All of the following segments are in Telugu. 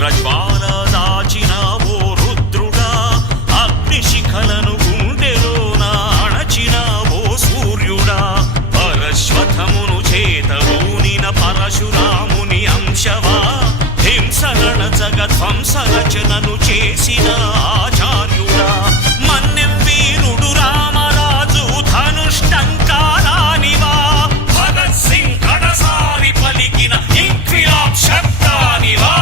అగ్రజ్వాల దాచిన ఓ రుద్రుడా, అగ్నిశిఖలను గుండెలోన అణచిన ఓ సూర్యుడా, పరశ్వథమును చేతబూనిన పరశురాముని అంశవా, హింసగణజగ ధ్వంస రచనను చేసిన ఆచార్యుడా, మన్నెం వీరుడు రామరాజు ధనుష్టంకారానివా, భగత్ సింగ్ కడసారి పలికిన ఇంక్విలాబ్ శబ్దానివా.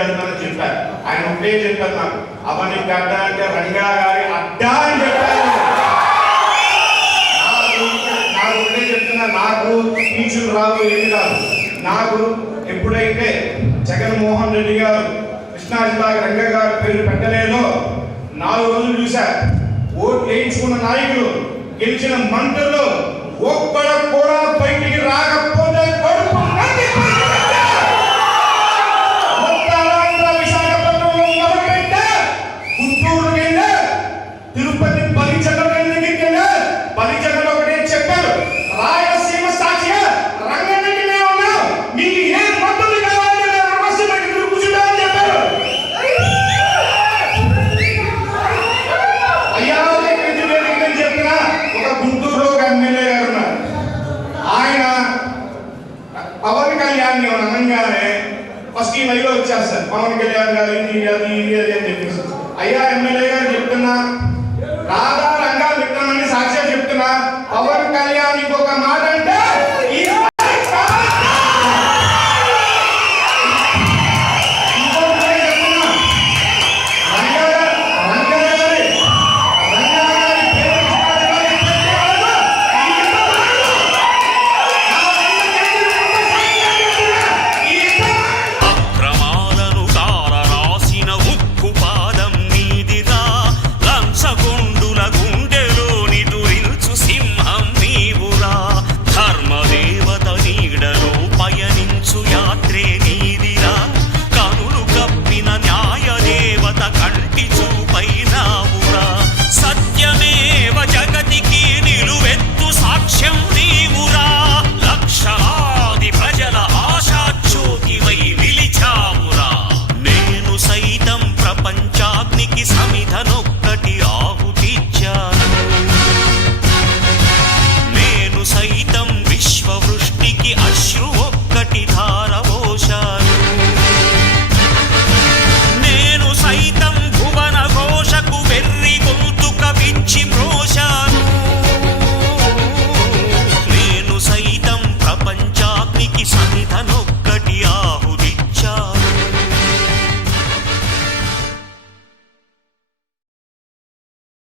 వెళ్తానని చెప్పారు. ఆయన ఒకటే చెప్పారు, నాకు అవన్నీ గడ్డ అంటే రంగా గారి అడ్డా అని చెప్పారు. నాకు ఒకటే చెప్తున్నా, నాకు స్పీచులు రాదు, ఏమి రాదు. నాకు ఎప్పుడైతే జగన్మోహన్ రెడ్డి గారు కృష్ణా జిల్లాకి రంగా గారి పేరు పెట్టలేదో 4 రోజులు చూశారు. ఓట్లు వేయించుకున్న నాయకులు, గెలిచిన మంత్రులు ఒక్కడ కూడా బయటికి రాకపోతే కడుపు తిరుపతి బలిజగలో ఒకటే చెప్పారు, రాయలసీమ సాక్షిగా రంగంలోకి మేము ఉన్నాం, మీకు ఏ మద్దతు కావాలంటే సమస్య పెట్టి కూర్చుంటా అని చెప్పారు. అయ్యా నేను చెప్పిన ఒక గుంటూరులో ఒక ఎమ్మెల్యే గారు ఉన్నారు. ఆయన పవన్ కళ్యాణ్ అనగానే ఫస్ట్ ఈ లైవ్లో వచ్చేస్తారు, పవన్ కళ్యాణ్ గారు ఇది అది ఇది అది అని చెప్పేసి. అయ్యా ఎమ్మెల్యే గారు చెప్తున్నా, రాధా రంగా విత్తనని సాక్ష్యం చెప్తున్నా, పవన్ కళ్యాణ్ ఇంకొక మాట